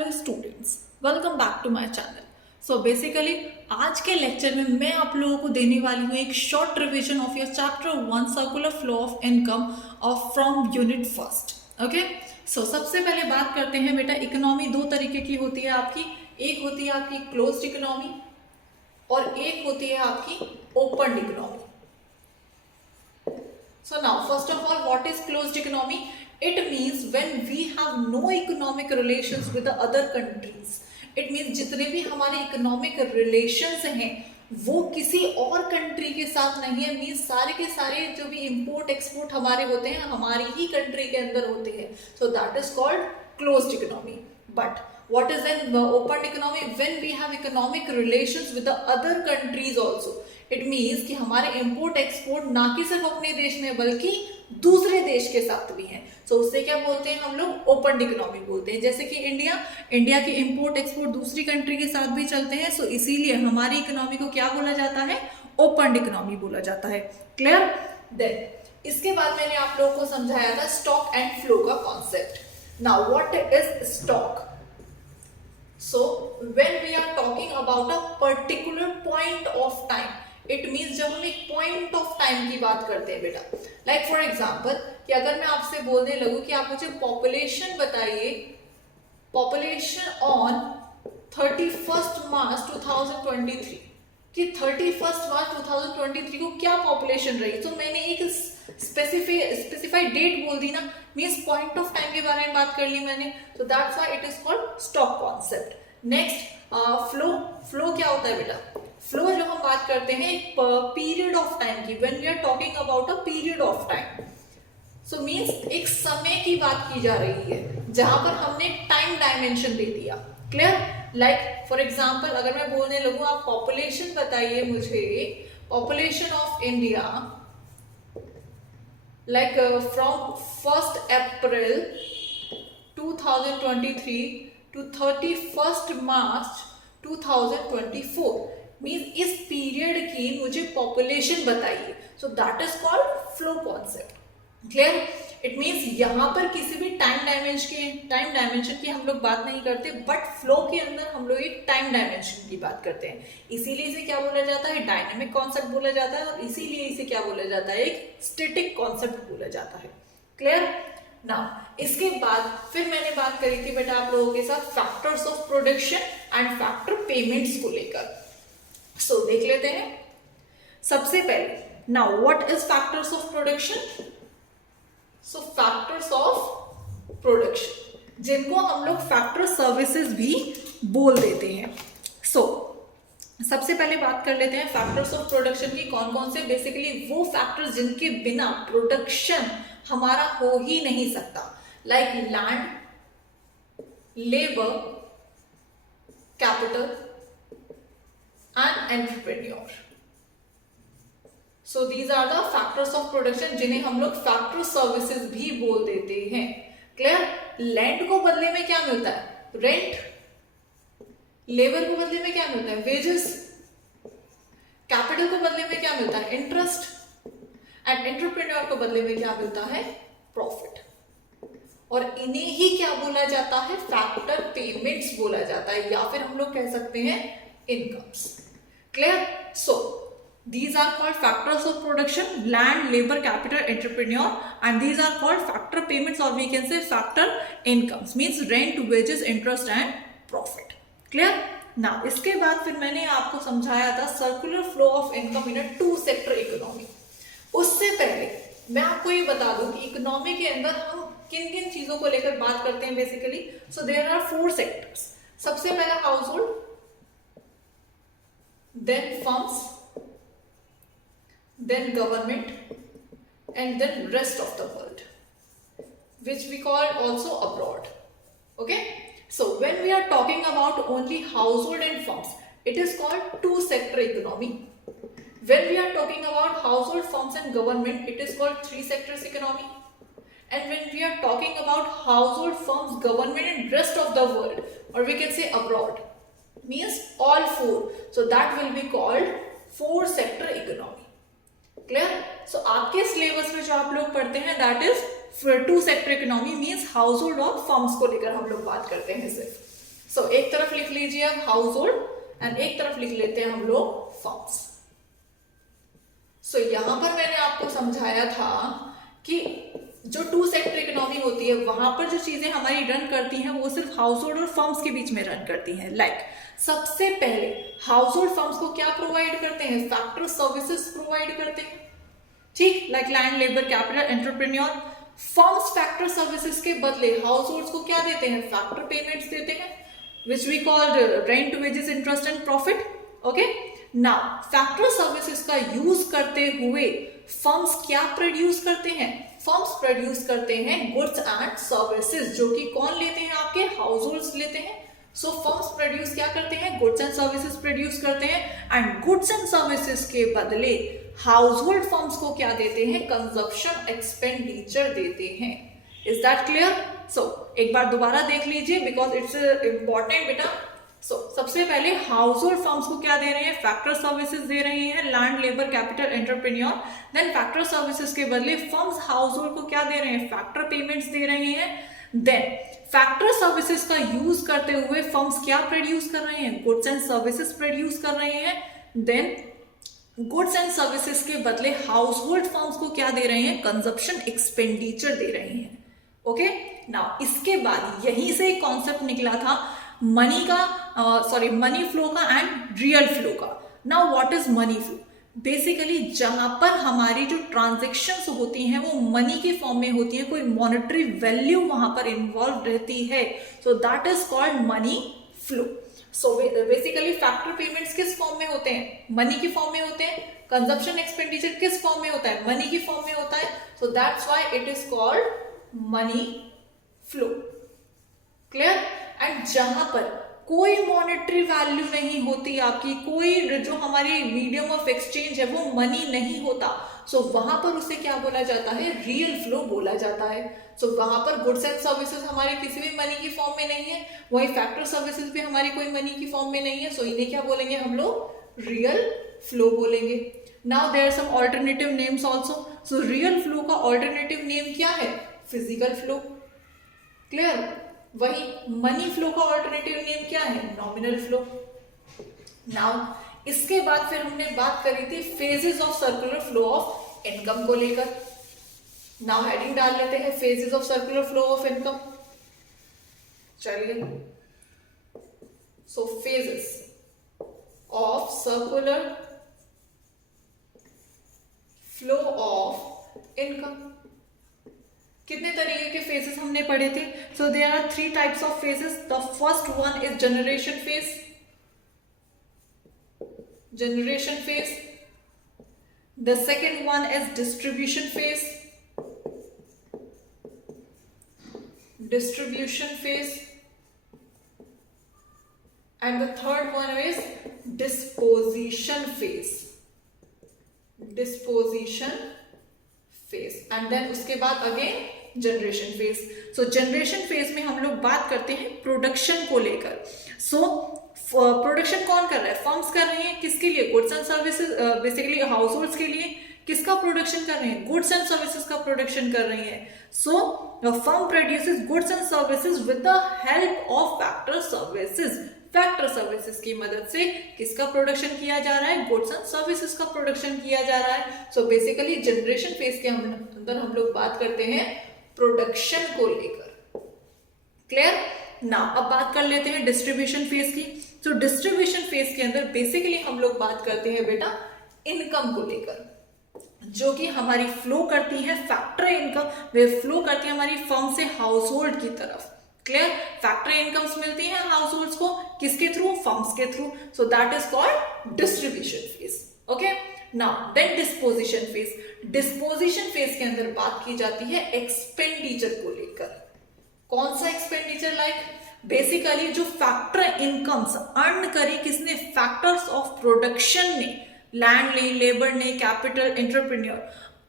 Hello students, welcome back to my channel. So basically आज के lecture में मैं आप लोगों को देने वाली हूँ एक short revision of your chapter 1 circular flow of income of from unit first. Okay, so सबसे पहले बात करते हैं बेटा, इकोनॉमी दो तरीके की होती है आपकी। एक होती है आपकी क्लोज्ड इकोनॉमी और एक होती है आपकी open economy. So now, first of all, what is closed economy? It means when we have no economic relations with the other countries. It means जितने भी हमारे economic relations हैं वो किसी और कंट्री के साथ नहीं है। मीन्स सारे के सारे जो भी इम्पोर्ट एक्सपोर्ट हमारे होते हैं हमारी ही कंट्री के अंदर होते हैं। सो that is called closed economy. But what is an open economy? When we have economic relations with the other countries also. It means कि हमारे इम्पोर्ट एक्सपोर्ट ना कि सिर्फ अपने देश में बल्कि दूसरे देश के साथ भी हैं। तो उससे क्या बोलते हैं हम लोग? ओपन इकोनॉमी बोलते हैं। जैसे कि इंडिया के इम्पोर्ट एक्सपोर्ट दूसरी कंट्री के साथ भी चलते हैं। सो इसीलिए हमारी इकोनॉमी को क्या बोला जाता है? ओपन इकोनॉमी बोला जाता है। क्लियर? देन इसके बाद मैंने आप लोगों को समझाया था स्टॉक एंड फ्लो का concept. Now what is stock? So when we are talking about a particular point of time, it means जब हम एक point of time की बात करते हैं बेटा, like for example कि अगर मैं आपसे बोलने लगूं कि आप मुझे population बताइए, population on 31st March 2023 कि 31st March 2023 को क्या population रही। तो मैंने एक स्पेसिफाइड डेट बोल दी ना, मीन्स पॉइंट ऑफ टाइम के बारे में बात कर ली मैंने। तो that's why it is called stock concept. Next flow क्या होता है बेटा? फ्लो जब हम बात करते हैं एक पीरियड ऑफ टाइम की, when we are talking about a period of time, so means एक समय की बात की जा रही है जहां पर हमने टाइम डायमेंशन दे दिया। क्लियर? लाइक फॉर एग्जाम्पल अगर मैं बोलने लगूं आप पॉपुलेशन बताइए मुझे, population of India like from 1st April 2023 to 31st March 2024 means इस पीरियड की मुझे पॉपुलेशन बताइए। सो that is called flow concept. Clear? It means यहाँ पर किसी भी टाइम डायमेंशन की हम लोग बात नहीं करते, बट फ्लो के अंदर हम लोग एक टाइम डायमेंशन की बात करते हैं। इसीलिए इसे क्या बोला जाता है? डायनेमिक कॉन्सेप्ट बोला जाता है, और इसीलिए इसे क्या बोला जाता है? एक स्टैटिक कॉन्सेप्ट बोला जाता है। क्लियर? नाउ इसके बाद फिर मैंने बात करी थी बेटा आप लोगों के साथ factors of production and factor payments को लेकर। सो देख लेते हैं सबसे पहले। Now what is factors of production? So factors of production, जिनको हम लोग फैक्टर सर्विसेज भी बोल देते हैं। सो सबसे पहले बात कर लेते हैं फैक्टर्स ऑफ प्रोडक्शन की। कौन कौन से? बेसिकली वो फैक्टर्स जिनके बिना प्रोडक्शन हमारा हो ही नहीं सकता, like land, labour, capital and entrepreneur. So these are the factors of production जिन्हें हम लोग फैक्टर सर्विसेज भी बोल देते हैं। क्लियर? लैंड को बदले में क्या मिलता है? रेंट। लेबर को बदले में क्या मिलता है? वेजेस। कैपिटल को बदले में क्या मिलता है? इंटरेस्ट। एंड एंटरप्रेन्योर को बदले में क्या मिलता है? प्रॉफिट। और इन्हें ही क्या बोला जाता है? फैक्टर पेमेंट्स बोला जाता है, या फिर हम लोग कह सकते हैं incomes. Clear? So these are called factors of production: land, labor, capital, entrepreneur, and these are called factor payments, or we can say factor incomes, means rent, wages, interest and profit. Clear? now इसके बाद फिर मैंने आपको समझाया था circular flow of income in a two sector economy। उससे पहले मैं आपको ये बता दूं कि इकोनॉमी के अंदर हम किन किन चीजों को लेकर बात करते हैं basically. So there are 4 sectors. सबसे पहला household, then firms, then government, and then rest of the world, which we call also abroad. Okay, so when we are talking about only household and firms, it is called two sector economy. When we are talking about household, firms and government, it is called three sectors economy. And when we are talking about household, firms, government and rest of the world, or we can say abroad, means all 4, so that will be called 4 sector economy. Clear? So आपके syllabus में जो आप लोग पढ़ते हैं that is two sector economy, means household और firms को लेकर हम लोग बात करते हैं सिर्फ। सो एक तरफ लिख लीजिए अब हाउस होल्ड एंड एक तरफ लिख लेते हैं हम लोग फर्म्स। सो यहां पर मैंने आपको समझाया था कि जो टू सेक्टर इकोनॉमी होती है वहां पर जो चीजें हमारी रन करती हैं वो सिर्फ हाउस होल्ड और फर्म्स के बीच में रन करती हैं। लाइक सबसे पहले हाउस होल्ड फर्म्स को क्या प्रोवाइड करते हैं, फैक्टर सर्विसेज प्रोवाइड करते हैं, ठीक, like land, labour, capital, entrepreneur. Firms factor services के बदले हाउस होल्ड्स को क्या देते हैं, फैक्टर पेमेंट्स देते हैं, which we called rent, wages, interest and profit. Okay, now factor services का यूज करते हुए फर्म्स क्या प्रोड्यूस करते हैं, फर्म्स प्रोड्यूस करते हैं गुड्स एंड सर्विसेज, जो कि कौन लेते हैं, आपके हाउस होल्ड्स लेते हैं। सो फर्म्स प्रोड्यूस क्या करते हैं, गुड्स एंड सर्विसेज प्रोड्यूस करते हैं एंड गुड्स एंड सर्विसेज के बदले हाउस होल्ड फर्म्स को क्या देते हैं, कंजप्शन एक्सपेंडिचर देते हैं। Is that clear? सो एक बार दोबारा देख लीजिए बिकॉज इट्स इंपॉर्टेंट बेटा। सो सबसे पहले हाउस होल्ड फर्म्स को क्या दे रहे हैं, फैक्टर सर्विसेज दे रही हैं, land, labour, capital, entrepreneur. Then factor services के बदले फर्म्स हाउस होल्ड को क्या दे रहे हैं, फैक्टर पेमेंट्स दे रहे हैं। देन फैक्टर सर्विसेज का यूज करते हुए फर्म्स क्या प्रोड्यूस कर रहे हैं, गुड्स एंड सर्विसेज प्रोड्यूस कर रहे हैं। देन गुड्स एंड सर्विसेज के बदले हाउस होल्ड फर्म्स को क्या दे रहे हैं, कंजप्शन एक्सपेंडिचर दे रहे हैं। ओके, नाउ इसके बाद यहीं से एक कॉन्सेप्ट निकला था मनी का, मनी फ्लो का एंड रियल फ्लो का। Now what is money flow? Basically जहां पर हमारी जो ट्रांजेक्शन्स होती हैं वो मनी के फॉर्म में होती है, कोई मॉनेटरी वैल्यू वहां पर इन्वॉल्व रहती है, सो that is called money flow. So basically factor payments किस फॉर्म में होते हैं, मनी के फॉर्म में होते हैं। कंजप्शन एक्सपेंडिचर किस फॉर्म में होता है, मनी के फॉर्म में होता है। So that's why it is called money flow. Clear? And जहां पर कोई मॉनेटरी वैल्यू नहीं होती आपकी, कोई जो हमारी मीडियम ऑफ एक्सचेंज है वो मनी नहीं होता, सो वहां पर उसे क्या बोला जाता है, रियल फ्लो बोला जाता है। सो वहां पर गुड्स एंड सर्विसेज हमारी किसी भी मनी की फॉर्म में नहीं है, वही फैक्टर सर्विसेज भी हमारी कोई मनी की फॉर्म में नहीं है, सो इन्हें क्या बोलेंगे हम लोग, रियल फ्लो बोलेंगे। Now there are some alternative names also. So real flow का ऑल्टरनेटिव नेम क्या है, फिजिकल फ्लो। क्लियर? वही मनी फ्लो का ऑल्टरनेटिव नेम क्या है, नॉमिनल फ्लो। नाउ इसके बाद फिर हमने बात करी थी phases of circular flow of income को लेकर। नाउ हेडिंग डाल लेते हैं phases of circular flow of income. चलिए, so phases of circular flow of income. कितने तरीके के फेजेस हमने पढ़े थे? So there are 3 types of phases. The first one is generation phase, generation phase. The second one is distribution phase, distribution phase. And the third one is disposition phase, disposition phase. And then उसके बाद again generation phase. सो generation phase में हम लोग बात करते हैं production को लेकर। सो प्रोडक्शन कौन कर रहा है, फर्म्स कर रहे हैं, किसके लिए, goods and services, basically households के लिए। किसका प्रोडक्शन कर रहे हैं, गुड्स एंड सर्विसेज का प्रोडक्शन कर रही है। So firm produces goods and services with the help of factor services. Factor services की मदद से किसका प्रोडक्शन किया जा रहा है, गुड्स एंड सर्विसेज का प्रोडक्शन किया जा रहा है। सो बेसिकली जनरेशन फेज के अंदर हम लोग बात करते हैं प्रोडक्शन को लेकर। क्लियर? नाउ अब बात कर लेते हैं डिस्ट्रीब्यूशन फेज की। तो डिस्ट्रीब्यूशन फेज के अंदर बेसिकली हम लोग बात करते हैं बेटा इनकम को लेकर, जो कि हमारी फ्लो करती है फैक्टर इनकम, वे फ्लो करती है हमारी फर्म से हाउस होल्ड की तरफ। क्लियर? फैक्टर इनकम्स मिलती हैं हाउस होल्ड्स को किसके थ्रू, फर्म्स के through. So that is called distribution phase. Okay, now then disposition phase. Disposition phase के अंदर बात की जाती है एक्सपेंडिचर को लेकर। कौन सा एक्सपेंडिचर? लाइक बेसिकली जो फैक्टर इनकम्स अर्न करी किसने, फैक्टर्स ऑफ प्रोडक्शन ने, लैंड ने, लेबर ने, कैपिटल, एंटरप्रेन्योर,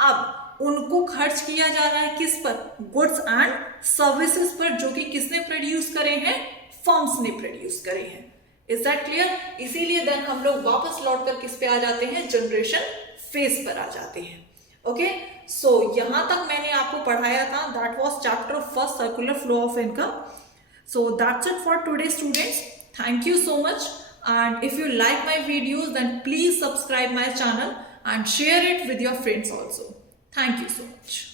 अब उनको खर्च किया जा रहा है किस पर, गुड्स एंड सर्विसेज पर, जो कि किसने प्रोड्यूस करे हैं, फर्म्स ने प्रोड्यूस करे हैं। Is that clear? इसीलिए देन हम लोग वापस लौटकर किस पे आ जाते हैं, जनरेशन फेज पर आ जाते हैं। ओके, सो यहां तक मैंने आपको पढ़ाया था, that was chapter first circular flow of income. So that's it for today, students. Thank you so much. And if you like my videos, then please subscribe my channel and share it with your friends also. Thank you so much.